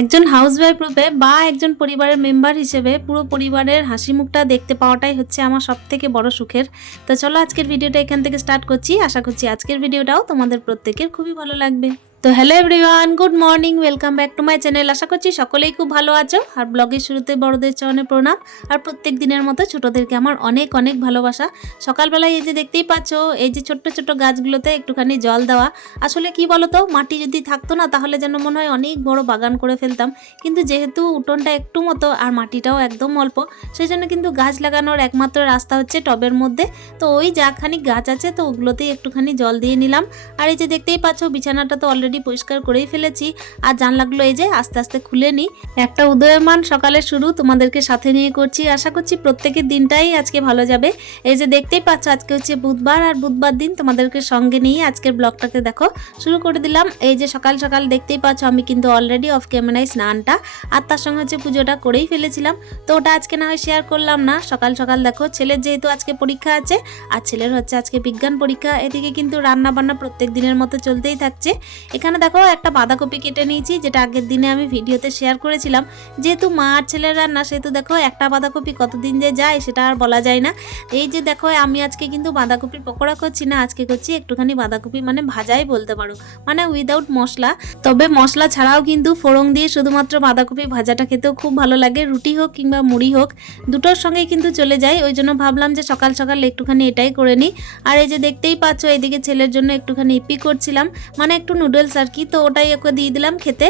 একজন হাউসওয়াইফ রূপে বা একজন পরিবারের মেম্বার হিসেবে পুরো পরিবারের হাসি মুখটা দেখতে পাওয়াটাই হচ্ছে আমার সব থেকে বড় সুখের। তো চলো আজকের ভিডিওটা এখান থেকে স্টার্ট করছি। আশা করছি আজকের ভিডিওটাও তোমাদের প্রত্যেকের খুবই ভালো লাগবে। তো hello everyone good morning welcome back to my channel আশা করছি সকলেই খুব ভালো আছো। আর ব্লগের শুরুতে বড়দের চরণে প্রণাম। আর প্রত্যেক দিনের মতো ছোটোদেরকে আমার অনেক অনেক ভালোবাসা। সকালবেলায় এই যে দেখতেই পাচ্ছ, এই যে ছোট্ট ছোট্ট গাছগুলোতে একটুখানি জল দেওয়া। আসলে কি বলতো, মাটি যদি থাকতো না, তাহলে যেন মনে হয় অনেক বড় বাগান করে ফেলতাম। কিন্তু যেহেতু উঠোনটা একটু মতো, আর মাটিটাও একদম অল্প সেই জন্য কিন্তু গাছ লাগানোর একমাত্র রাস্তা হচ্ছে টবের মধ্যে। তো ওই যাখানি গাছ আছে, তো ওগুলোতেই একটুখানি জল দিয়ে নিলাম। আর এই যে দেখতেই পাচ্ছ, বিছানাটা তো অলরেডি পরিষ্কার করেই ফেলেছি। আর জানলাগুলো এই যে, আস্তে আস্তে খুলে নিই একটা উদয়মান সকালে শুরু তোমাদেরকে সাথে নিয়ে করছি। আশা করছি প্রত্যেকের দিনটাই আজকে ভালো যাবে। এই যে দেখতেই পাচ্ছ, আজকে হচ্ছে বুধবার। আর বুধবার দিন তোমাদেরকে সঙ্গে নিয়ে আজকের ব্লগটাকে দেখো, শুরু করে দিলাম। এই যে সকাল সকাল দেখতেই পাচ্ছ, আমি কিন্তু অলরেডি অফ ক্যামেরায় স্নানটা আর তার সঙ্গে হচ্ছে পুজোটা করেই ফেলেছিলাম। তো ওটা আজকে না হয় শেয়ার করলাম না। সকাল সকাল দেখো, ছেলের যেহেতু আজকে পরীক্ষা আছে, আর ছেলের হচ্ছে আজকে বিজ্ঞান পরীক্ষা। এদিকে কিন্তু রান্না বান্না প্রত্যেক দিনের মতো চলতেই থাকছে। এখানে দেখো একটা বাঁধাকপি কেটে নিয়েছি, যেটা আগের দিনে আমি ভিডিওতে শেয়ার করেছিলাম। যেহেতু মা আর ছেলের রান্না, সেহেতু দেখো একটা বাঁধাকপি কতদিন যে যায়, সেটা আর বলা যায় না। এই যে দেখো, আমি আজকে কিন্তু বাঁধাকপির পকোড়া করছি না, আজকে করছি একটুখানি বাঁধাকপি মানে ভাজাই বলতে পারো মানে উইদাউট মশলা। তবে মশলা ছাড়াও কিন্তু ফোড়ন দিয়ে শুধুমাত্র বাঁধাকপি ভাজাটা খেতেও খুব ভালো লাগে, রুটি হোক কিংবা মুড়ি হোক, দুটোর সঙ্গেই কিন্তু চলে যায়। ওই জন্য ভাবলাম যে সকাল সকাল একটুখানি এটাই করে নিই। আর এই যে দেখতেই পাচ্ছ এদিকে ছেলের জন্য একটুখানি ইপি করছিলাম মানে একটু নুডলস আর কি, তো ওটাই ওকে দিয়ে দিলাম খেতে।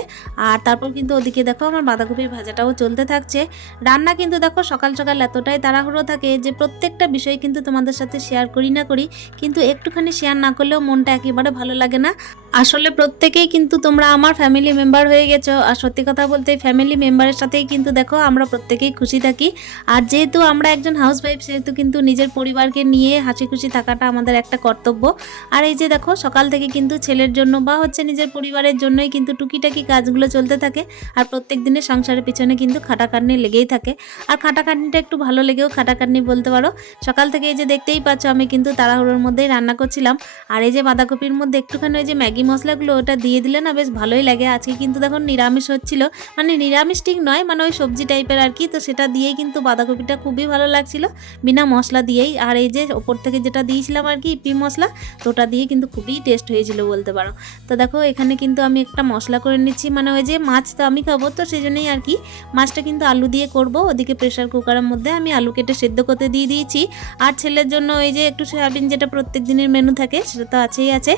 আর তারপর কিন্তু ওদিকে দেখো আমার বাঁধাকপির ভাজাটাও চলতে থাকছে। রান্না কিন্তু দেখো সকাল সকাল এতটাই তাড়াহুড়ো থাকে যে প্রত্যেকটা বিষয় কিন্তু তোমাদের সাথে শেয়ার করি না করি, কিন্তু একটুখানি শেয়ার না করলেও মনটা একেবারে ভালো লাগে না। আসলে প্রত্যেকেই কিন্তু তোমরা আমার ফ্যামিলি মেম্বার হয়ে গেছো। আর সত্যি কথা বলতে ফ্যামিলি মেম্বারের সাথেই কিন্তু দেখো, আমরা প্রত্যেকেই খুশি থাকি। আর যেহেতু আমরা একজন হাউস ওয়াইফ সেহেতু কিন্তু নিজের পরিবারকে নিয়ে হাসি খুশি থাকাটা আমাদের একটা কর্তব্য। আর এই যে দেখো, সকাল থেকে কিন্তু ছেলের জন্য বা হচ্ছে নিজের পরিবারের জন্যই কিন্তু টুকিটাকি কাজগুলো চলতে থাকে। আর প্রত্যেক দিনের সংসারের পিছনে কিন্তু খাটাখাটনি লেগেই থাকে। আর খাটাখাটনিটা একটু ভালো লেগেও খাটাখাটনি বলতে পারো। সকাল থেকে এই যে দেখতেই পাচ্ছ, আমি কিন্তু তাড়াহুড়োর মধ্যেই রান্না করছিলাম। আর এই যে বাঁধাকপির মধ্যে একটুখানি ওই যে ম্যাগি মশলাগুলো ওটা দিয়ে দিলে না বেশ ভালোই লাগে। আজকে কিন্তু দেখুন নিরামিষ হচ্ছিল। মানে নিরামিষ ঠিক নয় মানে ওই সবজি টাইপের আর কি। তো সেটা দিয়েই কিন্তু বাঁধাকপিটা খুবই ভালো লাগছিল, বিনা মশলা দিয়েই। আর এই যে ওপর থেকে যেটা দিয়েছিলাম আর কি পি মশলা, তো ওটা দিয়ে কিন্তু খুবই টেস্ট হয়েছিল বলতে পারো। তো দেখো এখানে কিন্তু আমি একটা মশলা করে নিচ্ছি মানে ওই যে মাছ তো আমি খাব, তো সেই জন্যই আর কি। মাছটা কিন্তু আলু দিয়ে করব, ওদিকে প্রেশার কুকারের মধ্যে আমি আলু কেটে সেদ্ধ করতে দিয়ে দিয়েছি। আর ছেলের জন্য ওই যে একটু সয়াবিন যেটা প্রত্যেক দিনের মেনু থাকে, সেটা তো আছেই আছে।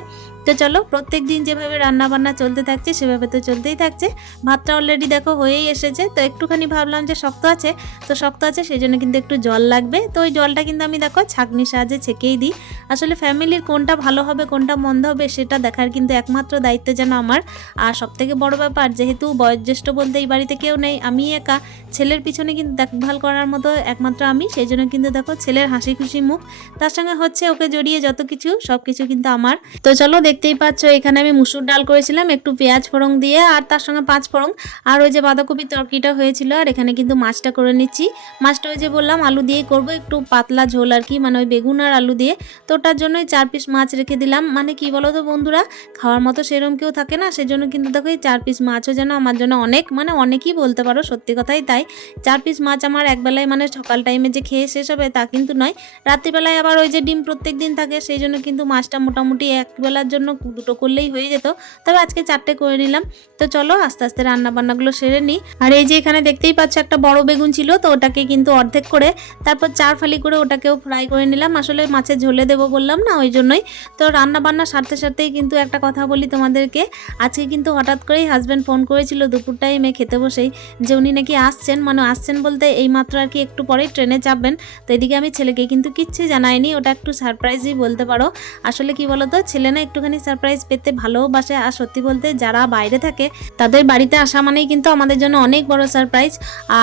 তো চলো, প্রত্যেক দিন যেভাবে রান্না বান্না চলতে থাকছে, সেভাবে তো চলতেই থাকছে। ভাতটা অলরেডি দেখো হয়েই এসেছে। তো একটুখানি ভাবলাম যে শক্ত আছে, তো শক্ত আছে সেই জন্য কিন্তু একটু জল লাগবে। তো ওই জলটা কিন্তু আমি দেখো ছাঁকনির সাহায্যে ছেঁকেই দিই। আসলে ফ্যামিলির কোনটা ভালো হবে, কোনটা মন্দ হবে, সেটা দেখার কিন্তু একমাত্র দায়িত্ব যেন আমার। আর সব থেকে বড় ব্যাপার, যেহেতু বয়োজ্যেষ্ঠ বলতে এই বাড়িতে কেউ নেই, আমি একা। ছেলের পিছনে কিন্তু দেখভাল করার মতো একমাত্র আমি সেই জন্য কিন্তু দেখো ছেলের হাসি খুশি মুখ। তার সঙ্গে হচ্ছে ওকে জড়িয়ে যত কিছু সব কিছু কিন্তু আমার। তো চলো দেখতেই পাচ্ছ, এখানে আমি মুসুর ডাল করেছিলাম, একটু পেঁয়াজ ফোড়ন দিয়ে আর তার সঙ্গে পাঁচ ফোড়ন। আর ওই যে বাঁধাকপির তরকিটা হয়েছিল আর এখানে কিন্তু মাছটা করে নিচ্ছি। মাছটা ওই যে বললাম, আলু দিয়েই করব, একটু পাতলা ঝোল আর কি মানে ওই বেগুন আর আলু দিয়ে। তো ওটার জন্যই চার পিস মাছ রেখে দিলাম। মানে কি বলো তো বন্ধুরা, খাওয়ার মতো সেরম কেউ থাকে না, সেজন্য কিন্তু দেখো এই চার পিস মাছও যেন আমার জন্য অনেক মানে অনেকই বলতে পারো, সত্যি কথাই তাই। চার পিস মাছ আমার একবেলায় মানে সকাল টাইমে যে খেয়ে শেষ হবে তা কিন্তু নয়। রাত্রিবেলায় আবার ওই যে ডিম প্রত্যেক দিন থাকে, সেই জন্য কিন্তু মাছটা মোটামুটি একবেলার জন্য দুটো করলেই হয়ে যেত। তবে আজকে চারটে করে নিলাম। তো চলো আস্তে আস্তে রান্না বান্নাগুলো সেরে নিই। আর এই যে এখানে দেখতেই পাচ্ছ একটা বড় বেগুন ছিল, তো ওটাকে কিন্তু অর্ধেক করে তারপর চার ফালি করে ওটাকেও ফ্রাই করে নিলাম। আসলে মাছের ঝোলে দেবো বললাম না, ওই জন্যই। তো রান্না বান্না সারতে সারতেই কিন্তু একটা কথা বলি তোমাদেরকে। আজকে কিন্তু হঠাৎ করেই হাজব্যান্ড ফোন করেছিল দুপুর টাইমে খেতে বসেই যে উনি নাকি আসছেন। মানে আসছেন বলতে এই মাত্র আর কি একটু পরেই ট্রেনে চাপবেন তো এদিকে আমি ছেলেকে কিন্তু কিচ্ছু জানাইনি, ওটা একটু সারপ্রাইজই বলতে পারো। আসলে কি বলতো, ছেলে না একটুখানি সারপ্রাইজ পেতে ভালোবাসে। আর সত্যি বলতে যারা বাইরে থাকে, তাদের বাড়িতে আসা মানেই কিন্তু আমাদের জন্য অনেক বড় সারপ্রাইজ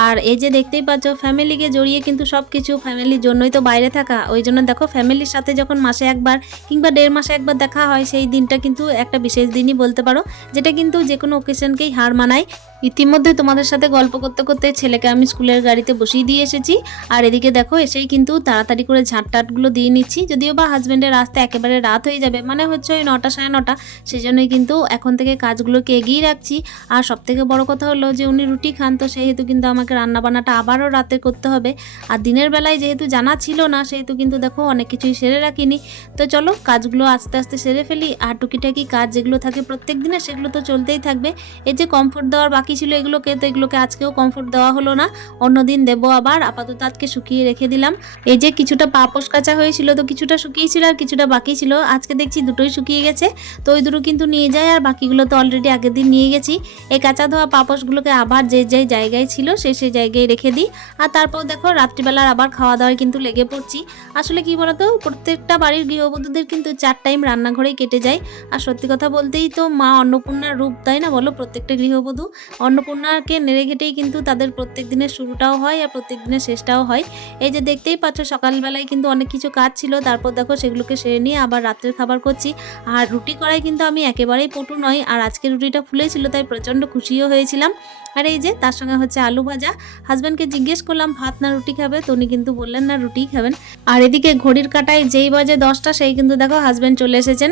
আর এই যে দেখতেই পাচ্ছ ফ্যামিলিকে জড়িয়ে কিন্তু সব কিছু ফ্যামিলির জন্যই তো বাইরে থাকা। ওই জন্য দেখো ফ্যামিলির সাথে যখন মাসে একবার কিংবা দেড় মাসে একবার দেখা হয়, সেই দিনটা কিন্তু একটা বিশেষ দিনই বলতে পারো, যেটা কিন্তু যে কোনো ওকেশনকেই হার মানায়। ইতিমধ্যে তোমাদের সাথে গল্প করতে করতে ছেলেকে আমি স্কুলের গাড়িতে বসিয়ে দিয়ে এসেছি। আর এদিকে দেখো, এসেই কিন্তু তাড়াতাড়ি করে ঝাঁট টাটগুলো দিয়ে নিচ্ছি। যদিও বা হাজব্যান্ডের রাস্তা একেবারে রাত হয়ে যাবে মানে হচ্ছে ওই নটা নটা সাড়ে নটা সেই জন্যই কিন্তু এখন থেকে কাজগুলোকে এগিয়ে রাখছি। আর সব থেকে বড় কথা হলো যে, উনি রুটি খান, তো সেহেতু কিন্তু আমাকে রান্নাবান্নাটা আবারও রাতে করতে হবে। আর দিনের বেলায় যেহেতু জানা ছিল না, সেহেতু কিন্তু দেখো অনেক কিছুই সেরে রাখিনি। তো চলো, কাজগুলো আস্তে আস্তে সেরে ফেলি। আর টুকিটাকি কাজ যেগুলো থাকে প্রত্যেক দিনে, সেগুলো তো চলতেই থাকবে। এই যে কমফোর্ট দেওয়ার বাকি ছিল এগুলোকে, তো এগুলোকে আজকেও কমফোর্ট দেওয়া হলো না। অন্যদিন দেবো আবার, আপাতত আজকে শুকিয়ে রেখে দিলাম। এই যে কিছুটা পাপোশ কাঁচা হয়েছিল, তো কিছুটা শুকিয়েছিল আর কিছুটা বাকি ছিল। আজকে দেখছি দুটোই শুকিয়ে গেছে, তো ওই দুটো কিন্তু নিয়ে যায় আর বাকিগুলো তো অলরেডি আগের দিন নিয়ে গেছি। এই কাঁচা ধোয়া পাপোশগুলোকে আবার যে যে জায়গায় ছিল, সে সেই জায়গায় রেখে দিই। আর তারপর দেখো, রাত্রিবেলার আবার খাওয়া দাওয়ায় কিন্তু লেগে পড়ছি। আসলে কি বলতো, প্রত্যেকটা বাড়ির গৃহবধূদের কিন্তু চার টাইম রান্নাঘরেই কেটে যায়। আর সত্যি কথা বলতেই তো মা অন্নপূর্ণার রূপ, তাই না বলো? প্রত্যেকটা গৃহবধূ অন্নপূর্ণাকে নেড়ে ঘেটেই কিন্তু তাদের প্রত্যেক দিনের শুরুটাও হয় আর প্রত্যেক দিনের শেষটাও হয়। এই যে দেখতেই পাচ্ছ, সকালবেলায় কিন্তু অনেক কিছু কাজ ছিল। তারপর দেখো সেগুলোকে সেরে নিয়ে আবার রাত্রের খাবার করছি। আর রুটি করাই কিন্তু আমি একেবারেই পটু নয়, আর আজকে রুটিটা ফুলেছিল তাই প্রচণ্ড খুশিও হয়েছিলাম। আর এই যে তার সঙ্গে হচ্ছে আলু ভাজা। হাজব্যান্ডকে জিজ্ঞেস করলাম, ভাত না রুটি খাবে? তো উনি কিন্তু বললেন, না রুটিই খাবেন। আর এদিকে ঘড়ির কাটায় যেই বাজে দশটা, সেই কিন্তু দেখো হাজব্যান্ড চলে এসেছেন।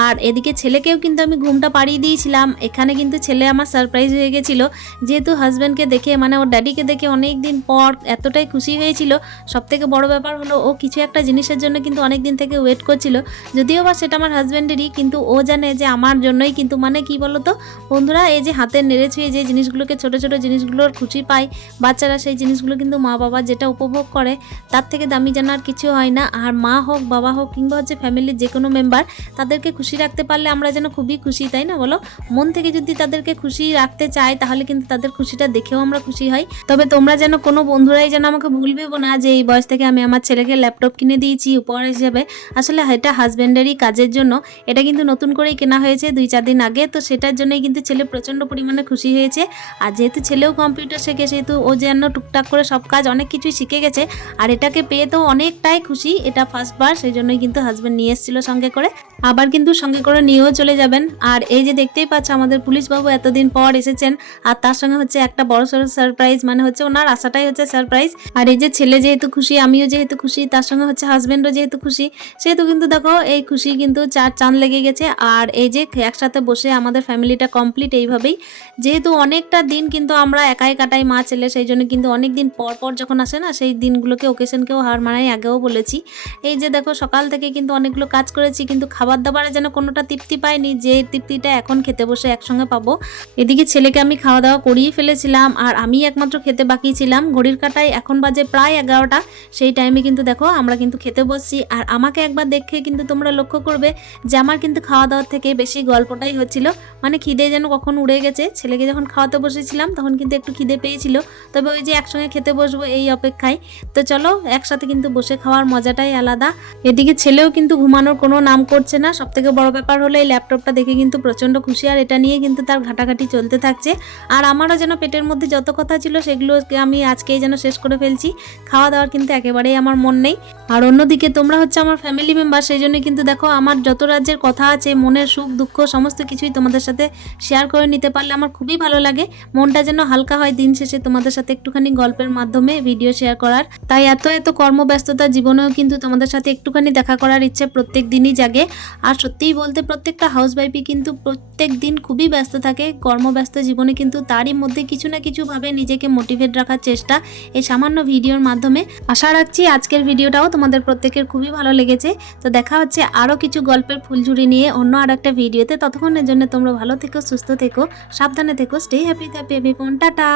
আর এদিকে ছেলেকেও কিন্তু আমি ঘুমটা পাড়িয়ে দিয়েছিলাম। এখানে কিন্তু ছেলে আমার সারপ্রাইজ হয়ে গেছিল যেহেতু হাজব্যান্ডকে দেখে মানে ওর ড্যাডিকে দেখে অনেক দিন পর এতটাই খুশি হয়েছিল। সব থেকে বড় ব্যাপার হলো, ও কিছু একটা জিনিসের জন্য কিন্তু অনেক দিন থেকে ওয়েট করছিল। যদিও বা সেটা আমার হাজব্যান্ডেরই কিন্তু ও জানে যে আমার জন্যই কিন্তু মানে কি বলতো? বন্ধুরা, এই যে হাতের নেড়ে ছুঁয়ে যে জিনিসগুলোকে, ছোট ছোট জিনিসগুলোর খুশি পায়, বাচ্চারা সেই জিনিসগুলো কিন্তু মা বাবা যেটা উপভোগ করে, তার থেকে দামি যেন আর কিছু হয় না। আর মা হোক, বাবা হোক, কিংবা হচ্ছে ফ্যামিলির যে কোনো মেম্বার তাদেরকে খুশি রাখতে পারলে আমরা যেন খুবই খুশি, তাই না বলো? মন থেকে যদি তাদেরকে খুশি রাখতে চাই তাহলে কিন্তু তাদের খুশিটা দেখেও আমরা খুশি হই। তবে তোমরা যেন কোনো বন্ধুরাই যেন আমাকে ভুল ভেবো না যে এই বয়স থেকে আমি আমার ছেলেকে ল্যাপটপ কিনে দিয়েছি, উপহার হিসেবে। আসলে এটা হাজব্যান্ডেরই কাজের জন্য। এটা কিন্তু নতুন করেই কেনা হয়েছে দুই চার দিন আগে, তো সেটার জন্যই কিন্তু ছেলে প্রচণ্ড পরিমাণে খুশি হয়েছে। আর যেহেতু ছেলেও কম্পিউটার শেখে, সেহেতু ও যেন টুকটাক করে সব কাজ অনেক কিছুই শিখে গেছে। আর এটাকে পেয়ে তো অনেকটাই খুশি, এটা ফার্স্টবার সেই জন্যই কিন্তু হাজব্যান্ড নিয়ে এসেছিল সঙ্গে করে। আবার কিন্তু সঙ্গে করে নিয়েও চলে যাবেন। আর এই যে দেখতেই পাচ্ছ, আমাদের পুলিশ বাবু এতদিন পর এসেছেন, আর তার সঙ্গে হচ্ছে একটা বড় সড়ো সারপ্রাইজ মানে হচ্ছে ওনার আশাটাই হচ্ছে সারপ্রাইজ আর এই যে ছেলে যেহেতু খুশি, আমিও যেহেতু খুশি, তার সঙ্গে হচ্ছে হাজব্যান্ডও যেহেতু খুশি, সেহেতু কিন্তু দেখো, এই খুশি কিন্তু চার চাঁদ লেগে গেছে। আর এই যে একসাথে বসে আমাদের ফ্যামিলিটা কমপ্লিট এইভাবেই। যেহেতু অনেকটা দিন কিন্তু আমরা একাই কাটাই মা, ছেলে, সেই জন্য কিন্তু অনেক দিন পর পর যখন আসে না, সেই দিনগুলোকে ওকেশনকেও হার মানাই আগেও বলেছি। এই যে দেখো, সকাল থেকে কিন্তু অনেকগুলো কাজ করেছি, কিন্তু খাবার দাবারে যেন কোনোটা তৃপ্তি পাইনি যে তৃপ্তিটা এখন খেতে বসে একসঙ্গে পাবো। এদিকে ছেলেকে আমি খাওয়া দাওয়া করিয়ে ফেলেছিলাম আর আমি একমাত্র খেতে বাকি ছিলাম। ঘড়ির কাটায় এখন বাজে প্রায় এগারোটা। সেই টাইমে কিন্তু দেখো আমরা কিন্তু খেতে বসছি। আর আমাকে একবার দেখে কিন্তু তোমরা লক্ষ্য করবে যে আমার কিন্তু খাওয়া দাওয়ার থেকে বেশি গল্পটাই হচ্ছিল। মানে খিদে যেন কখন উড়ে গেছে। ছেলেকে যখন খাওয়াতে বসেছিলাম তখন কিন্তু একটু খিদে পেয়েছিল। তবে ওই যে একসঙ্গে খেতে বসবো এই অপেক্ষায়। তো চলো একসাথে কিন্তু বসে খাওয়ার মজাটাই আলাদা। এদিকে ছেলেও কিন্তু ঘুমানোর কোনো নাম করছে না সব থেকে বড় ব্যাপার হলো এই ল্যাপটপটা দেখে কিন্তু প্রচণ্ড খুশি, আর এটা নিয়ে কিন্তু তার ঘাটাঘাটি চলতে থাকছে। আর আমারও যেন পেটের মধ্যে যত কথা ছিল সেগুলোকে আমি আজকেই যেন শেষ করে ফেলছি। খাওয়া দাওয়ার কিন্তু একেবারেই আমার মন নেই। আর অন্যদিকে তোমরা হচ্ছে আমার ফ্যামিলি মেম্বার সেই জন্য কিন্তু দেখো আমার যত রাজ্যের কথা আছে, মনের সুখ, দুঃখ, সমস্ত কিছুই তোমাদের সাথে শেয়ার করে নিতে পারলে আমার খুবই ভালো লাগে। মনটা যেন হালকা হয় দিন শেষে তোমাদের সাথে একটুখানি গল্পের মাধ্যমে ভিডিও শেয়ার করার। তাই এত এত কর্মব্যস্ততা জীবনেও কিন্তু তোমাদের সাথে একটুখানি দেখা করার ইচ্ছে প্রত্যেক দিনই জাগে। আর সত্যিই বলতে প্রত্যেকটা হাউস ওয়াইফই কিন্তু প্রত্যেক দিন খুবই ব্যস্ত থাকে কর্মব্যস্ত জীবনে কিন্তু তারই মধ্যে কিছু না কিছুভাবে নিজেকে মোটিভেট রাখার চেষ্টা এই সামান্য ভিডিওর মাধ্যমে আশা রাখছি আজকের ভিডিওটাও তোমাদের প্রত্যেকের খুবই ভালো লেগেছে তো দেখা হচ্ছে আরও কিছু গল্পের ফুলঝুরি নিয়ে অন্য আর একটা ভিডিওতে ততক্ষণের জন্য তোমরা ভালো থেকো সুস্থ থেকো সাবধানে থেকো stay happy happy phone tata